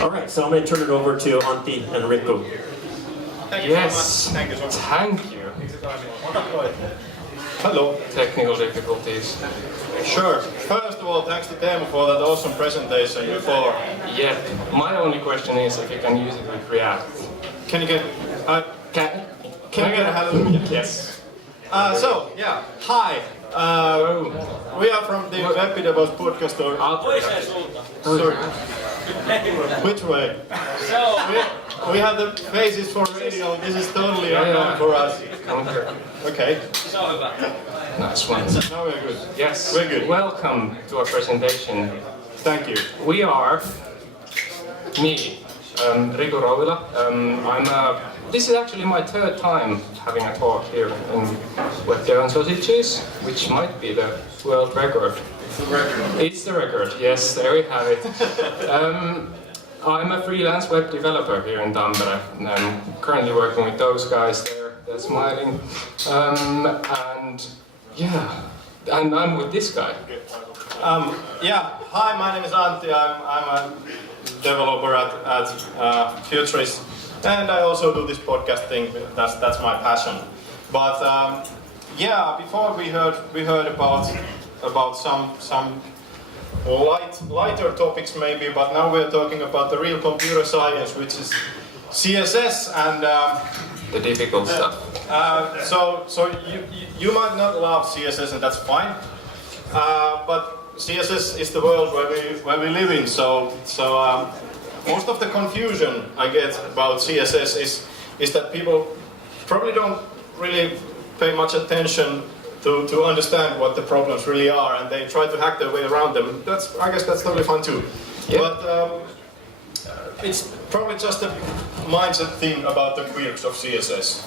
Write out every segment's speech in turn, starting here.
All right, so I'm going to turn it over to Antti and Riku. Yes, thank you so much. Thank you. Hello. Technical difficulties. Sure. First of all, thanks to Teemu for that awesome presentation before. Yeah, my only question is if you can use it with React. Can you get... Can I get a hallelujah? Yes. So, yeah. Hi. We are from the Webbidevaus podcast. Sorry. Which way? We have the faces for radio. This is totally unknown for us. Come here. Okay. Nice one. Now we're good. Yes. We're good. Welcome to our presentation. Thank you. We are me, Riku Rouvila. This is actually my third time having a talk here in Webbidevaus.fi, which might be the world record. It's the record. It's the record, yes, there we have it. I'm a freelance web developer here in Tampere. I'm currently working with those guys there, they're smiling. And yeah, and I'm with this guy. Hi, my name is Antti. I'm a developer at Futurist, and I also do this podcast thing. That's my passion. But before we heard about some lighter topics maybe, but now we're talking about the real computer science, which is CSS and the difficult stuff. So you might not love CSS, and that's fine. But CSS is the world where we live in. So most of the confusion I get about CSS is that people probably don't really pay much attention to understand what the problems really are, and they try to hack their way around them. I guess that's totally fun too. Yeah. But it's probably just a mindset thing about the quirks of CSS.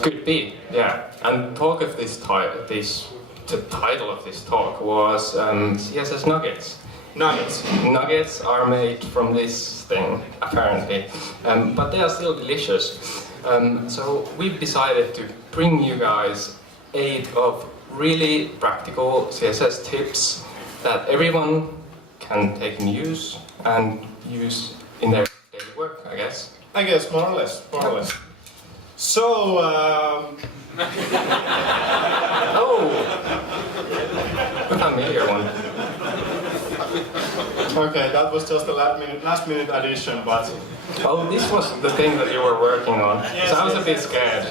Could be, yeah. And talk of the title of this talk was CSS nuggets. Nuggets are made from this thing, apparently, but they are still delicious. So we've decided to bring you guys 8 of really practical CSS tips that everyone can take and use in their daily work, I guess. I guess, more or less. So, familiar one. Okay, that was just a last minute addition, but... Oh, this was the thing that you were working on. Yes, so I was a bit scared.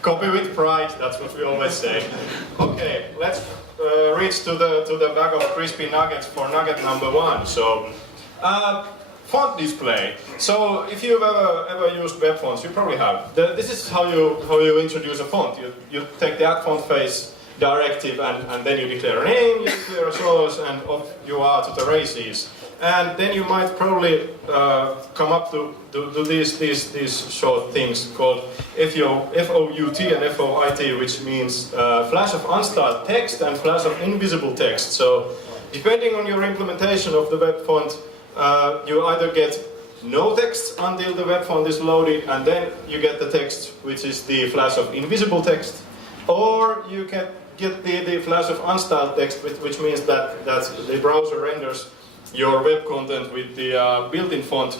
Copy with pride, that's what we always say. Okay, let's reach to the bag of crispy nuggets for nugget number 1. So, font display. So, if you've ever used web fonts, you probably have. This is how you introduce a font. You take the add font face directive, and then you declare a name, you declare a source, and off you are to the races. And then you might probably come up to these short things called FOUT and FOIT, which means flash of unstyled text and flash of invisible text. So depending on your implementation of the web font, you either get no text until the web font is loaded, and then you get the text, which is the flash of invisible text, or you can get the flash of unstyled text, which means that the browser renders your web content with the built-in font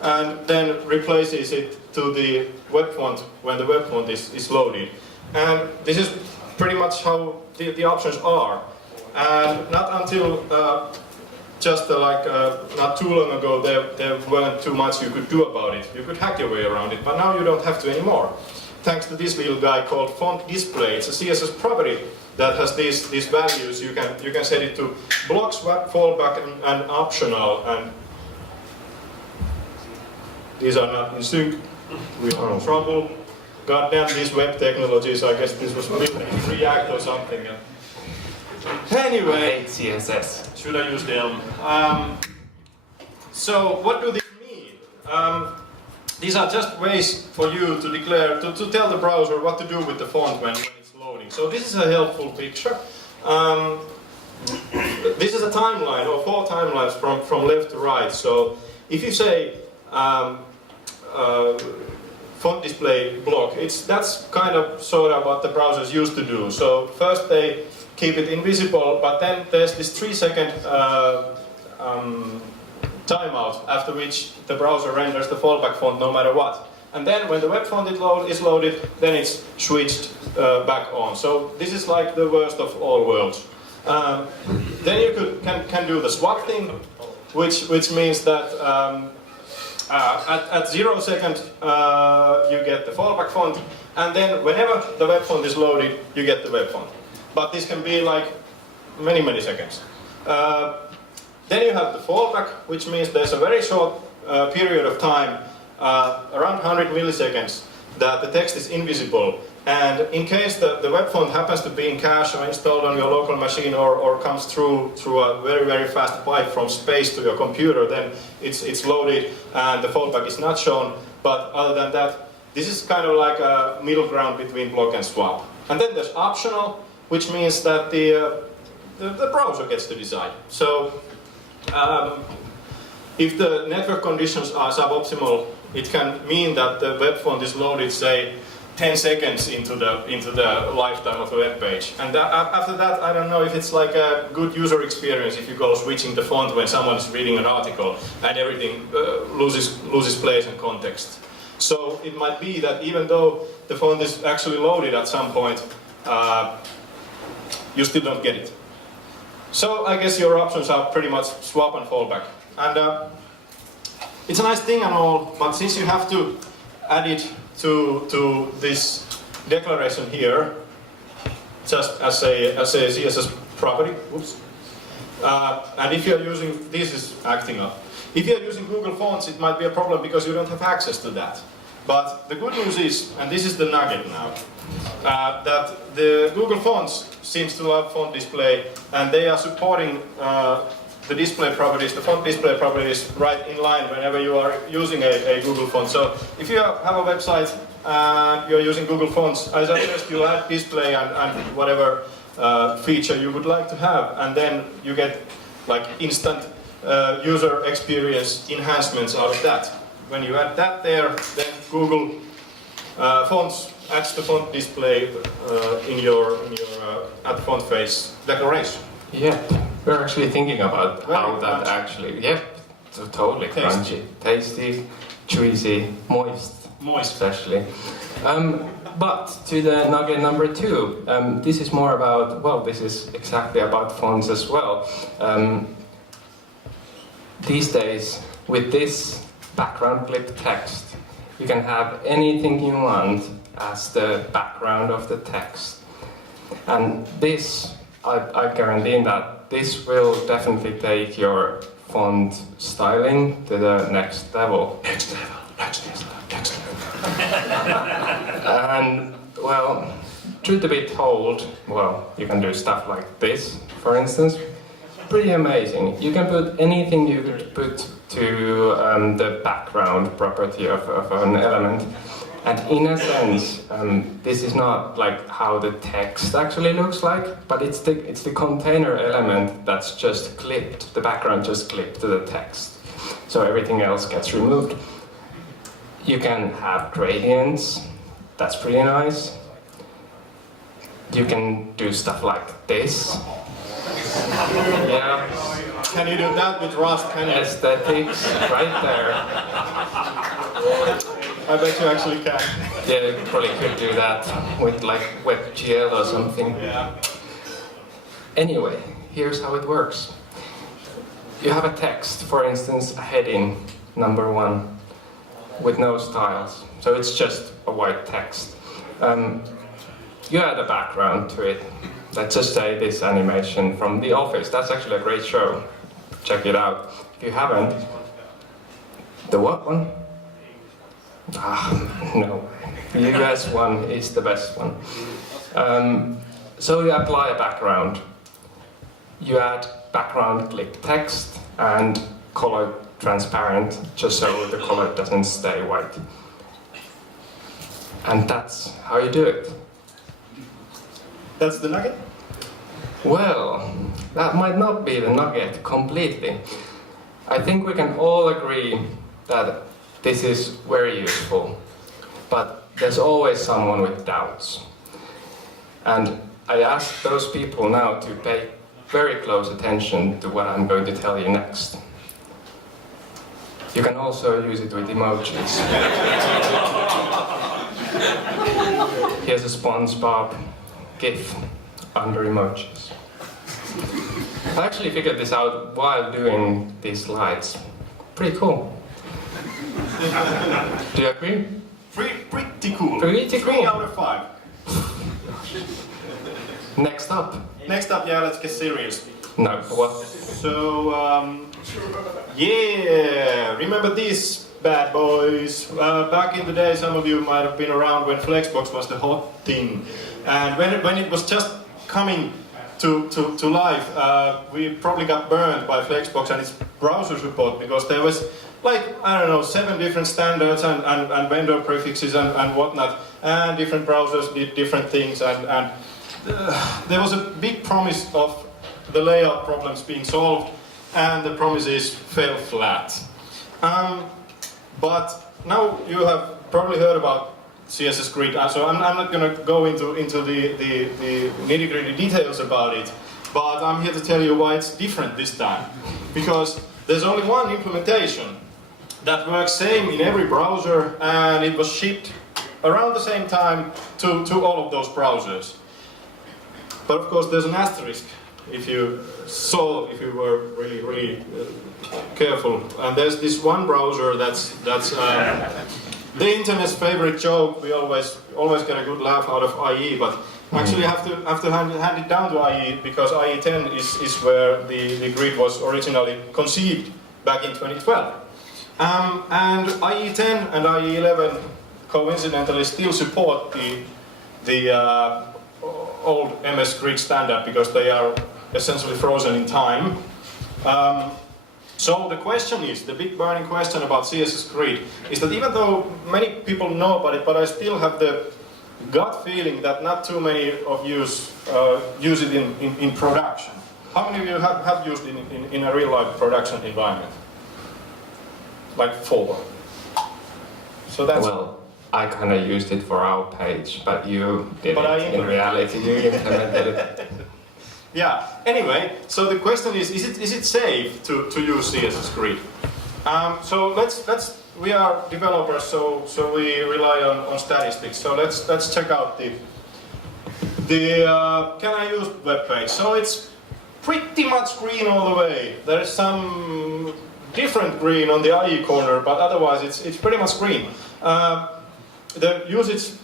and then replaces it to the web font when the web font is loaded. And this is pretty much how the options are. And not until not too long ago there weren't too much you could do about it. You could hack your way around it, but now you don't have to anymore. Thanks to this little guy called font display. It's a CSS property that has these values. You can set it to block, swap, fallback, and optional. And these are not in sync. We are in trouble. God damn these web technologies. I guess this was written in React or something. Anyway, I hate CSS. Should I use the Elm? So what do these mean? These are just ways for you to declare, to tell the browser what to do with the font when it's loading. So this is a helpful picture. This is a timeline, or 4 timelines from left to right. So if you say font display block, that's kind of sort of what the browsers used to do. So first they keep it invisible, but then there's this 3-second timeout after which the browser renders the fallback font no matter what. And then when the web font is loaded, then it's switched back on. So this is like the worst of all worlds. Then you can do the swap thing, which means that at 0 second you get the fallback font, and then whenever the web font is loaded, you get the web font. But this can be like many seconds. Then you have the fallback, which means there's a very short period of time, around 100 milliseconds, that the text is invisible. And in case the web font happens to be in cache or installed on your local machine or comes through a very fast pipe from space to your computer, then it's loaded and the fallback is not shown. But other than that, this is kind of like a middle ground between block and swap. And then there's optional, which means that the browser gets to decide. So if the network conditions are suboptimal, it can mean that the web font is loaded, say, 10 seconds into the lifetime of the web page. And after that, I don't know if it's like a good user experience if you go switching the font when someone is reading an article and everything loses place and context. So it might be that even though the font is actually loaded at some point, you still don't get it. So I guess your options are pretty much swap and fallback. And it's a nice thing and all, but since you have to add it to this declaration here, just as a CSS property, oops. And if you're using, this is acting up. If you're using Google Fonts, it might be a problem because you don't have access to that. But the good news is, and this is the nugget now, that the Google Fonts seems to love font display, and they are supporting the display properties, the font display properties, right in line whenever you are using a Google font. So if you have a website and you're using Google Fonts, I suggest you add display and whatever feature you would like to have, and then you get like instant user experience enhancements out of that. When you add that there, then Google Fonts adds the font display in your add font face declaration. Yeah, we're actually thinking about how that crunchy. Actually, yep, so totally crunchy, tasty, juicy, moist, especially. But to the nugget number 2, this is more about, well, this is exactly about fonts as well. These days, with this background clip text, you can have anything you want as the background of the text. And this, I guarantee that this will definitely take your font styling to the next level. Next level. And, well, truth to be told, well, you can do stuff like this, for instance. Pretty amazing. You can put anything you could put to the background property of an element. And in a sense, this is not like how the text actually looks like, but it's the container element that's just clipped, the background just clipped to the text. So everything else gets removed. You can have gradients, that's pretty nice. You can do stuff like this. Yeah. Can you do that with Rust? Can you? Aesthetics, right there. I bet you actually can. Yeah, you probably could do that with like WebGL or something. Yeah. Anyway, here's how it works. You have a text, for instance, a heading, number 1, with no styles. So it's just a white text. You add a background to it. Let's just say this animation from The Office. That's actually a great show. Check it out. If you haven't, the what one? No. The US one is the best one. So you apply a background. You add background clip text and color transparent, just so the color doesn't stay white. And that's how you do it. That's the nugget? Well, that might not be the nugget completely. I think we can all agree that this is very useful, but there's always someone with doubts. And I ask those people now to pay very close attention to what I'm going to tell you next. You can also use it with emojis. Here's a SpongeBob GIF under emojis. I actually figured this out while doing these slides. Pretty cool. Do you agree? Pretty cool. Pretty cool. 3 out of 5. Next up. Next up, yeah, let's get serious. No, what? So, yeah, remember these bad boys? Back in the day, some of you might have been around when Flexbox was the hot thing. And when it was just coming to life, we probably got burned by Flexbox and its browser support, because there was like, I don't know, 7 different standards and vendor prefixes and whatnot, and different browsers did different things, and there was a big promise of the layout problems being solved, and the promises fell flat. But now you have probably heard about CSS Grid, so I'm not going to go into the nitty-gritty details about it, but I'm here to tell you why it's different this time. Because there's only one implementation that works same in every browser, and it was shipped around the same time to all of those browsers. But of course there's an asterisk if you were really careful. And there's this one browser that's the internet's favorite joke. We always get a good laugh out of IE, but actually have to hand it down to IE, because IE10 is where the grid was originally conceived back in 2012. And IE10 and IE11 coincidentally still support the old MS Grid standard, because they are essentially frozen in time. So the question is, the big burning question about CSS Grid is that even though many people know about it, but I still have the gut feeling that not too many of you use it in production. How many of you have used it in a real life production environment? Like 4. So that's... Well, I kind of used it for our page, but you didn't. But In reality, you implemented it. Yeah. Anyway, so the question is it safe to use CSS Grid? So we are developers, so we rely on statistics. So let's check out the can I use web page? So it's pretty much green all the way. There is some different green on the IE corner, but otherwise it's pretty much green. The usage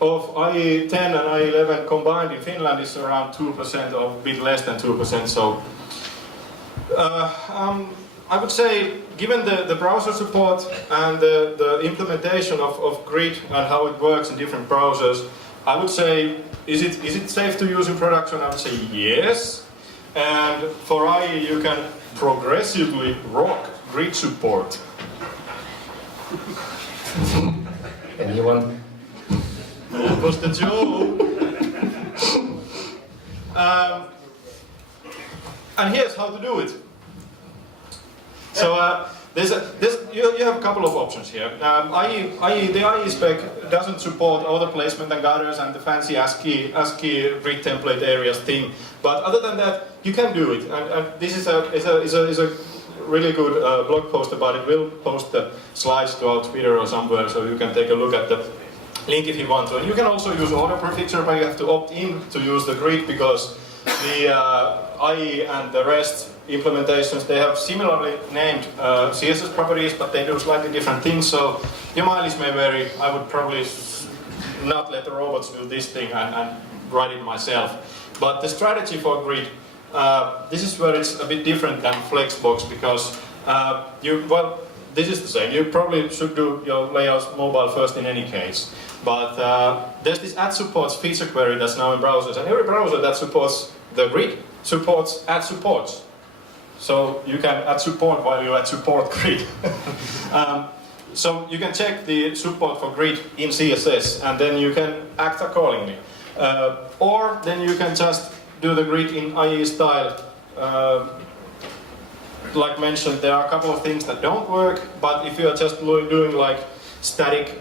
of IE10 and IE11 combined in Finland is around 2%, or a bit less than 2%. So I would say, given the browser support and the implementation of Grid and how it works in different browsers, I would say, is it safe to use in production? I would say yes. And for IE, you can progressively rock Grid support. Anyone? That was the joke. And here's how to do it. So you have a couple of options here. The IE spec doesn't support auto placement and gutters and the fancy ASCII grid template areas thing. But other than that, you can do it. And this is a really good blog post about it. We'll post the slides to our Twitter or somewhere, so you can take a look at the link if you want to. And you can also use auto prefixer, but you have to opt in to use the grid, because the IE and the REST implementations, they have similarly named CSS properties, but they do slightly different things, so your mileage may vary. I would probably not let the robots do this thing and write it myself. But the strategy for grid, this is where it's a bit different than Flexbox, because this is the same. You probably should do your layouts mobile first in any case. But there's this add supports feature query that's now in browsers, and every browser that supports the grid supports add supports. So you can add support while you add support grid. So you can check the support for grid in CSS, and then you can act accordingly. Or then you can just do the grid in IE style. Like mentioned, there are a couple of things that don't work, but if you are just doing like static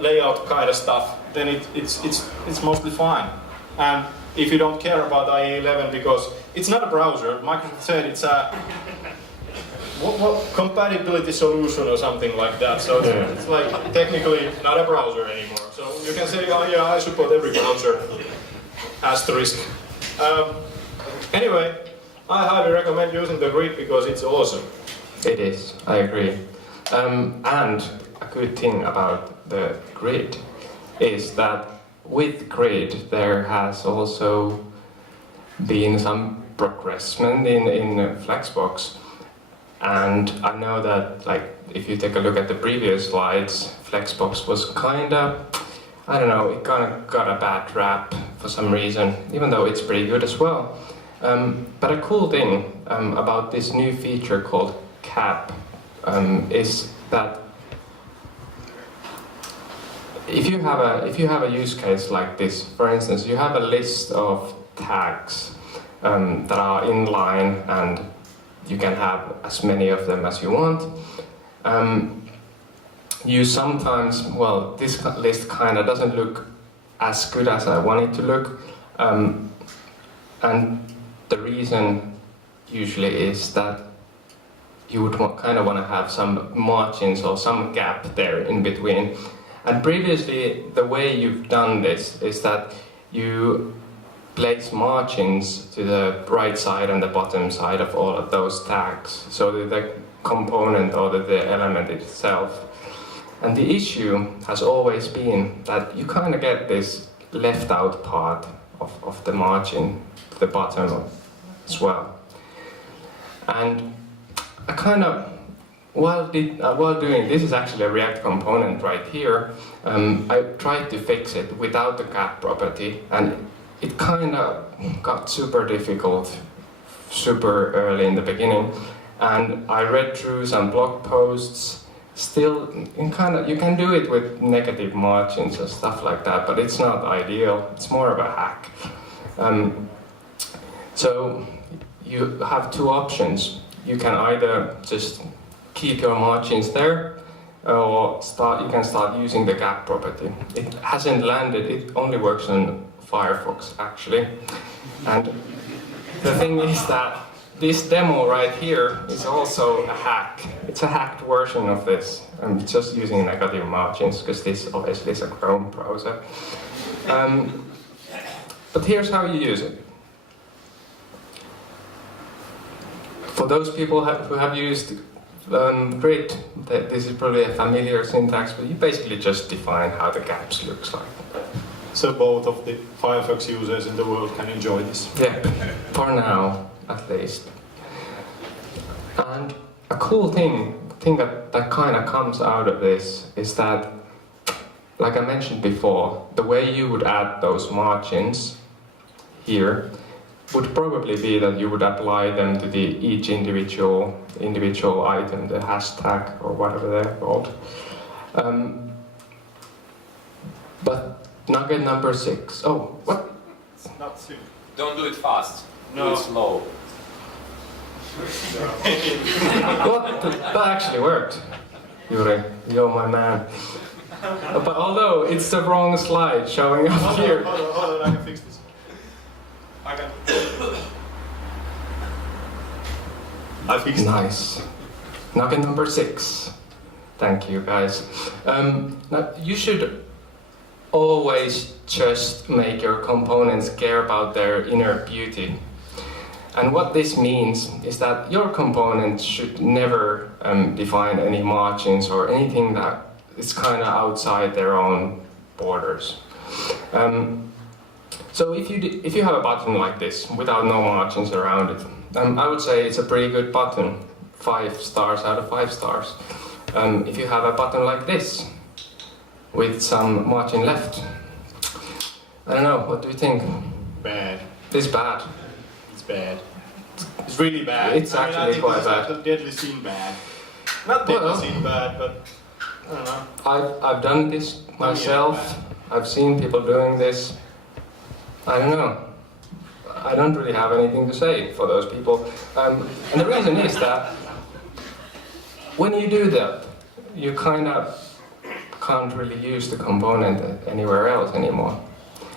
layout kind of stuff, then it's mostly fine. And if you don't care about IE11, because it's not a browser. Microsoft said it's a compatibility solution or something like that. So it's like technically not a browser anymore. So you can say, oh yeah, I support every browser. Asterisk. Anyway, I highly recommend using the grid because it's awesome. It is, I agree. And a good thing about the grid is that with grid there has also been some progressment in Flexbox. And I know that, like, if you take a look at the previous slides, Flexbox was kinda, I don't know, it kinda got a bad rap for some reason, even though it's pretty good as well. But a cool thing about this new feature called Cap is that if you have a use case like this, for instance, you have a list of tags that are inline and you can have as many of them as you want. You sometimes, well, this list kind of doesn't look as good as I want it to look. And the reason usually is that you would kind of want to have some margins or some gap there in between. And previously, the way you've done this is that you place margins to the right side and the bottom side of all of those tags, so that the component or the element itself. And the issue has always been that you kind of get this left out part of the margin to the bottom as well. And I kind of, while doing this is actually a React component right here, I tried to fix it without the gap property, and it kind of got super difficult super early in the beginning. And I read through some blog posts. Still, you can do it with negative margins and stuff like that, but it's not ideal. It's more of a hack. So you have two options. You can either just keep your margins there, or you can start using the gap property. It hasn't landed. It only works on Firefox, actually. And the thing is that this demo right here is also a hack. It's a hacked version of this. I'm just using negative margins because this obviously is a Chrome browser. But here's how you use it. For those people who have used grid, this is probably a familiar syntax, but you basically just define how the gaps looks like. So both of the Firefox users in the world can enjoy this. Yeah, for now, at least. And a cool thing that kind of comes out of this is that, like I mentioned before, the way you would add those margins here would probably be that you would apply them to each individual item, the hashtag or whatever they're called. But nugget number 6. Oh, what? It's not simple. Don't do it fast. No. Do it slow. What? That actually worked. Jure, you're my man. But although it's the wrong slide showing up here. Hold on, I can fix this. I fixed it. Nice. Nugget number 6. Thank you, guys. Now, you should always just make your components care about their inner beauty. And what this means is that your components should never define any margins or anything that is kind of outside their own borders. So if you have a button like this without no margins around it, I would say it's a pretty good button, 5 stars out of 5 stars. If you have a button like this with some margin left, I don't know, what do you think? Bad. It's bad. It's bad. It's really bad. It's actually quite bad. It's deadly sin bad. Not deadly sin bad, but I don't know. I've done this myself. I've seen people doing this. I don't know. I don't really have anything to say for those people. And the reason is that when you do that, you kind of can't really use the component anywhere else anymore.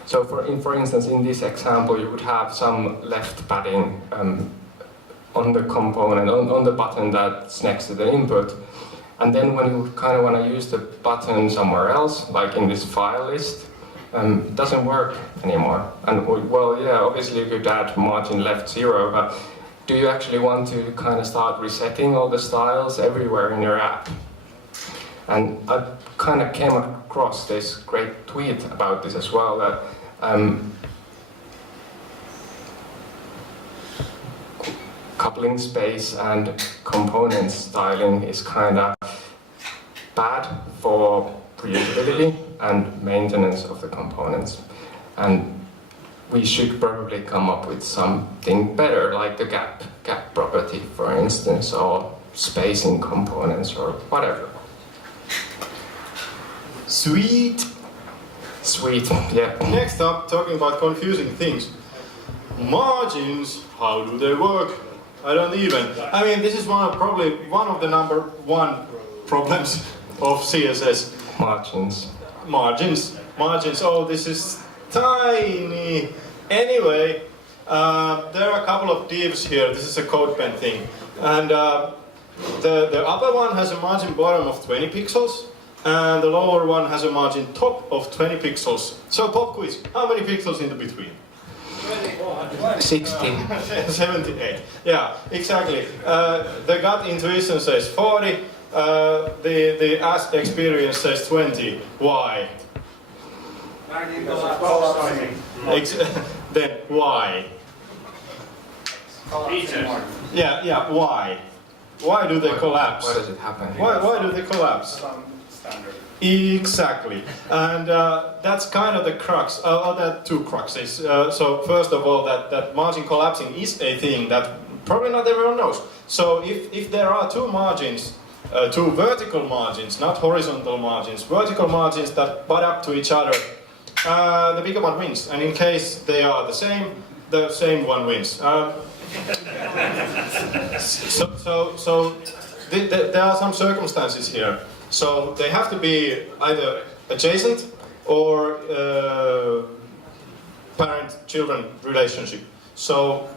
So for instance, in this example, you would have some left padding on the component, on the button that's next to the input. And then when you kind of want to use the button somewhere else, like in this file list, it doesn't work anymore. And well, yeah, obviously you could add margin left 0, but do you actually want to kind of start resetting all the styles everywhere in your app? And I kind of came across this great tweet about this as well, that coupling space and component styling is kind of bad for reusability and maintenance of the components. And we should probably come up with something better, like the gap property, for instance, or spacing components, or whatever. Sweet. Sweet, yeah. Next up, talking about confusing things. Margins, how do they work? I don't even. I mean, this is probably one of the number one problems of CSS. Margins. Margins. Oh, this is tiny. Anyway, there are a couple of divs here. This is a CodePen thing. And the upper one has a margin bottom of 20 pixels. And the lower one has a margin top of 20 pixels. So pop quiz, how many pixels in the between? 16. 78. Yeah, exactly. The gut intuition says 40. The as experience says 20. Why? Then why? Yeah, why? Why do they collapse? Why does it happen? Why do they collapse? Exactly, and that's kind of the crux. There are two cruxes. So first of all, that margin collapsing is a thing that probably not everyone knows. So if there are two margins, two vertical margins, not horizontal margins, vertical margins that butt up to each other, the bigger one wins. And in case they are the same one wins. There are some circumstances here. So they have to be either adjacent or parent-children relationship. So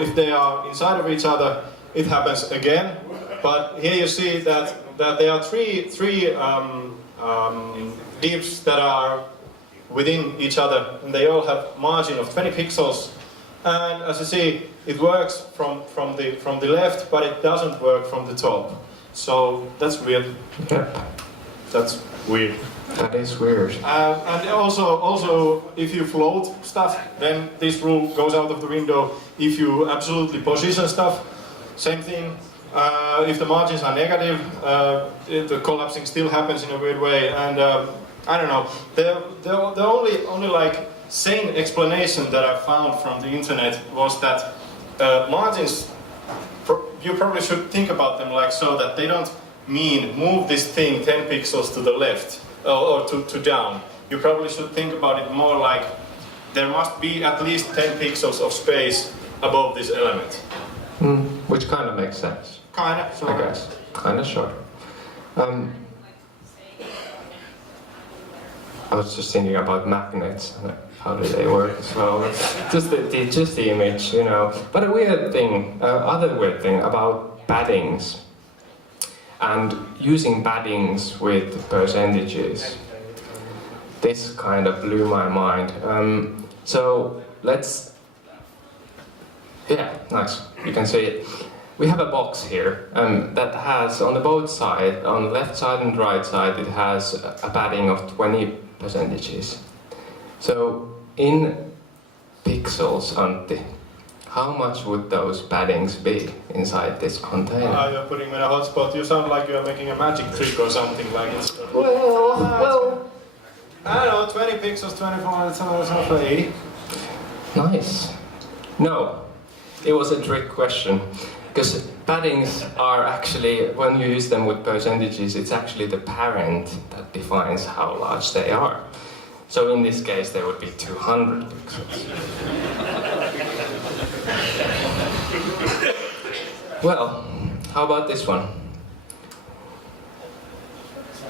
if they are inside of each other, it happens again. But here you see that there are three divs that are within each other, and they all have margin of 20 pixels. And as you see, it works from the left, but it doesn't work from the top. So that's weird. Yep. That's weird. That is weird. And also, if you float stuff, then this rule goes out of the window. If you absolutely position stuff, same thing. If the margins are negative, the collapsing still happens in a weird way. And I don't know. The only like sane explanation that I found from the internet was that margins. You probably should think about them like so that they don't mean move this thing 10 pixels to the left or to down. You probably should think about it more like there must be at least 10 pixels of space above this element. Which kind of makes sense. Kind of, I guess. Kind of short. I was just thinking about magnets. How do they work as well? Just the image, you know. But a weird thing, other weird thing about paddings and using paddings with percentages. This kind of blew my mind. So let's, yeah, nice. You can see it. We have a box here that has on the both sides, on the left side and right side, it has a padding of 20 percentages. So in pixels, Antti, how much would those paddings be inside this container? You're putting me in a hot spot. You sound like you're making a magic trick or something like it. Well, I don't know, 20 pixels, 24, it's 80. Nice. No, it was a trick question. Because paddings are actually, when you use them with percentages, it's actually the parent that defines how large they are. So in this case, they would be 200 pixels. Well, how about this one?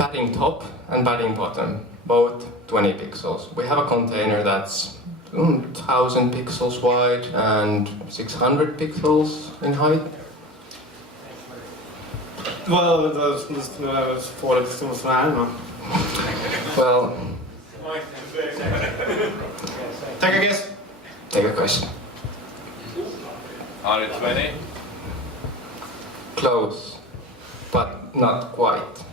padding top and padding bottom, both 20 pixels. We have a container that's 1000 pixels wide and 600 pixels in height. Well, that's 40 pixels, I don't know. Well, Take a guess. take a question. Are it 20? Close, but not quite.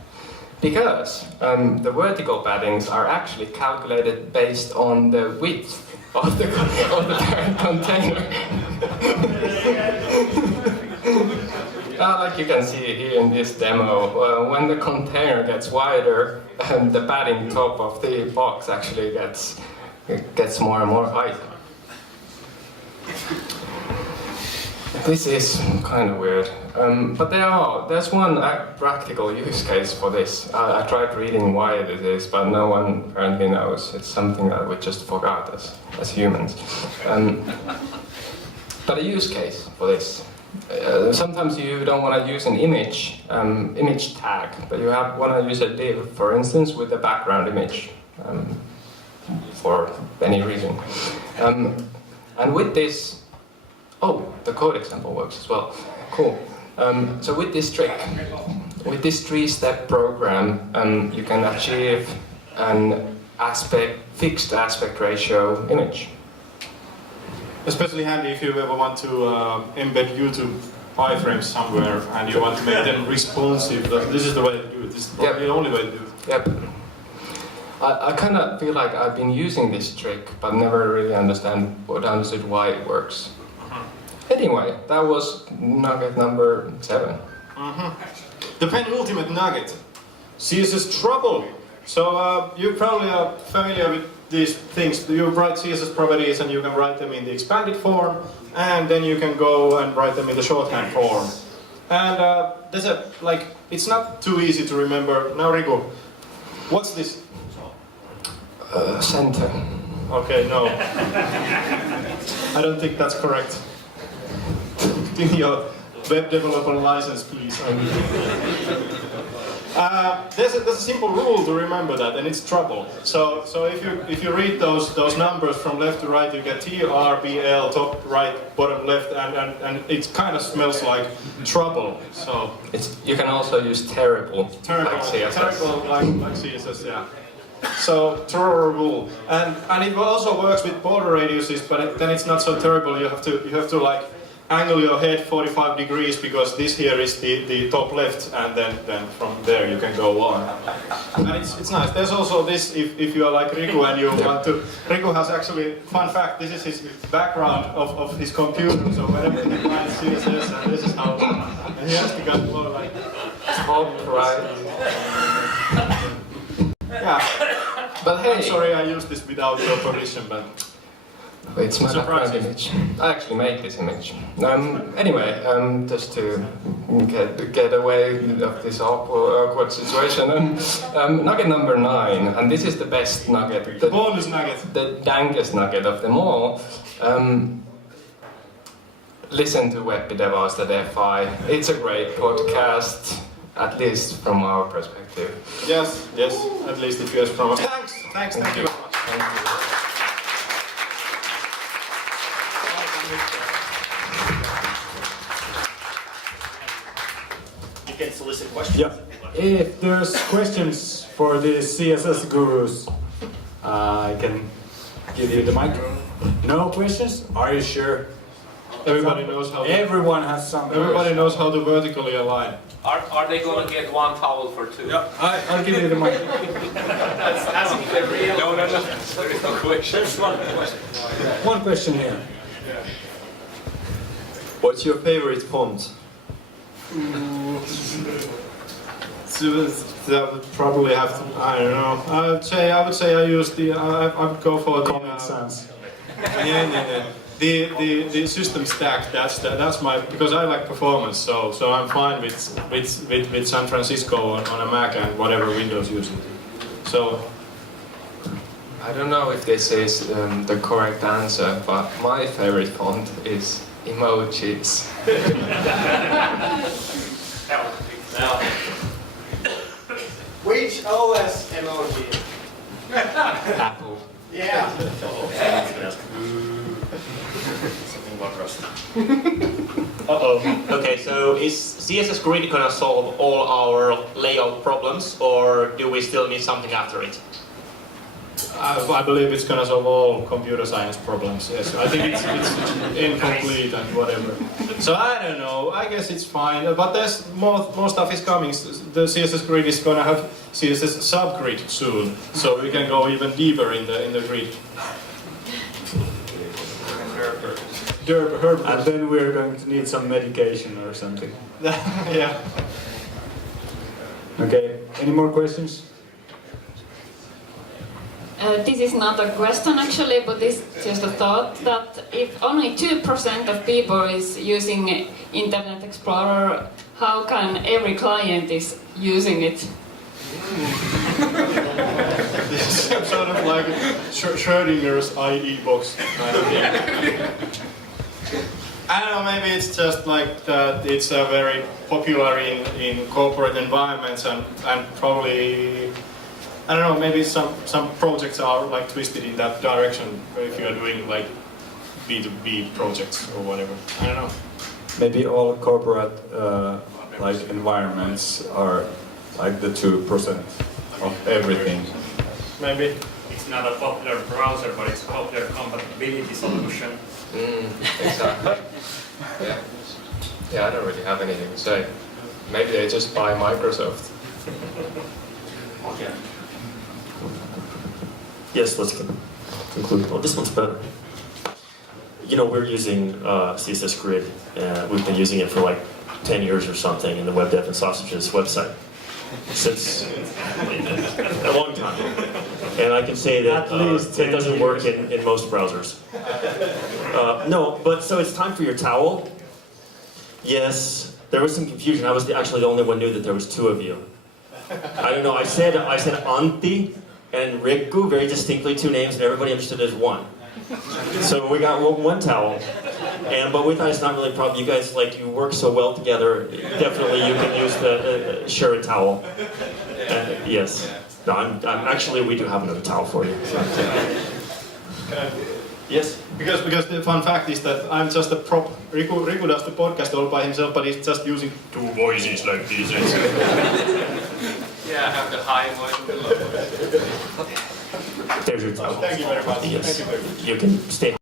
Because the vertical paddings are actually calculated based on the width of the parent container. Like you can see here in this demo, when the container gets wider, the padding top of the box actually gets more and more height. This is kind of weird, but there's one practical use case for this. I tried reading why this is, but no one apparently knows. It's something that we just forgot as humans. But a use case for this. Sometimes you don't want to use an image tag, but you want to use a div, for instance, with a background image for any reason. And with this, the code example works as well. Cool. So with this trick, with this 3-step program, you can achieve an fixed aspect ratio image. Especially handy if you ever want to embed YouTube iframes somewhere and you want to make them responsive. This is the way to do it. This is probably the only way to do it. Yep. I kind of feel like I've been using this trick, but never really understood why it works. Anyway, that was nugget number 7. The penultimate nugget, CSS trouble. So you probably are familiar with these things. You write CSS properties and you can write them in the expanded form, and then you can go and write them in the shorthand form. And it's not too easy to remember. Now, Riku, what's this? Center. Okay, no. I don't think that's correct. Give me your web developer license, please. There's a simple rule to remember that, and it's trouble. So if you read those numbers from left to right, you get TRBL, top, right, bottom, left, and it kind of smells like trouble. So You can also use terrible, like CSS. Terrible like CSS, yeah. So terrible, and it also works with border radiuses, but then it's not so terrible. You have to like angle your head 45 degrees because this here is the top left, and then from there you can go on. And it's nice. There's also this, if you are like Riku and you want to, Riku has actually, fun fact, this is his background of his computer, so whenever he writes CSS, and this is how, and he has to go more like Top, right. yeah. But hey, I'm sorry I used this without your permission, but it's my background surprising. image. I actually made this image. Anyway, just to get away of this awkward situation, nugget number 9, and this is the best nugget, the bonus nugget. the dangest nugget of them all. Listen to Webbidevaus.fi. It's a great podcast, at least from our perspective. Yes, at least if you ask from us. Thank you very much. Thank you. You can solicit questions. Yeah. If there's questions for the CSS gurus, I can give you the mic. No questions? Are you sure? Everybody knows how. Everyone has some. Everybody knows how to vertically align. Are they going to get one towel for 2? Yeah, I'll give you the mic. That's asking the real. No. There is no question. There's one question. One question here. What's your favorite font? That would probably have to. I don't know. I would say I use the. I would go for the. Comic Sans. Yeah. The system stack. That's my, because I like performance. So I'm fine with San Francisco on a Mac and whatever Windows uses. So. I don't know if this is the correct answer, but my favorite font is emojis. Which emoji. Apple. Yeah. Something about Rust. Okay, so is CSS Grid gonna solve all our layout problems, or do we still need something after it? I believe it's gonna solve all computer science problems. Yes, I think it's incomplete and whatever. So I don't know. I guess it's fine. But there's more stuff is coming. The CSS Grid is gonna have CSS subgrid soon, so we can go even deeper in the grid. And then we're going to need some medication or something. Yeah. Okay, any more questions? This is not a question actually, but it's just a thought that if only 2% of people is using Internet Explorer, how can every client is using it? It's sort of like Schrödinger's IE box kind of thing. I don't know, maybe it's just like that it's very popular in corporate environments and probably, I don't know, maybe some projects are like twisted in that direction if you are doing like B2B projects or whatever. I don't know. Maybe all corporate like environments are like the 2% of everything. Maybe. It's not a popular browser, but it's a popular compatibility solution. Exactly. Yeah. Yeah, I don't really have anything to say. Maybe they just buy Microsoft. Okay. Yes, let's conclude. Oh, this one's better. You know, we're using CSS Grid. We've been using it for like 10 years or something in the Web Dev and Sausages website. Since a long time. And I can say that it doesn't work in most browsers. No, but so it's time for your towel. Yes, there was some confusion. I was actually the only one who knew that there was 2 of you. I don't know, I said Antti and Riku, very distinctly 2 names, and everybody understood it as 1. So we got one towel. But with that, it's not really a problem. You guys, like, you work so well together. Definitely, you can use the share a towel. Yes. No, I'm actually, we do have another towel for you. Yes. Because the fun fact is that I'm just a prop. Riku does the podcast all by himself, but he's just using 2 voices like this. Yeah, I have the high voice. There's your towel. Thank you very much. Yes. Thank you very much. You can stay.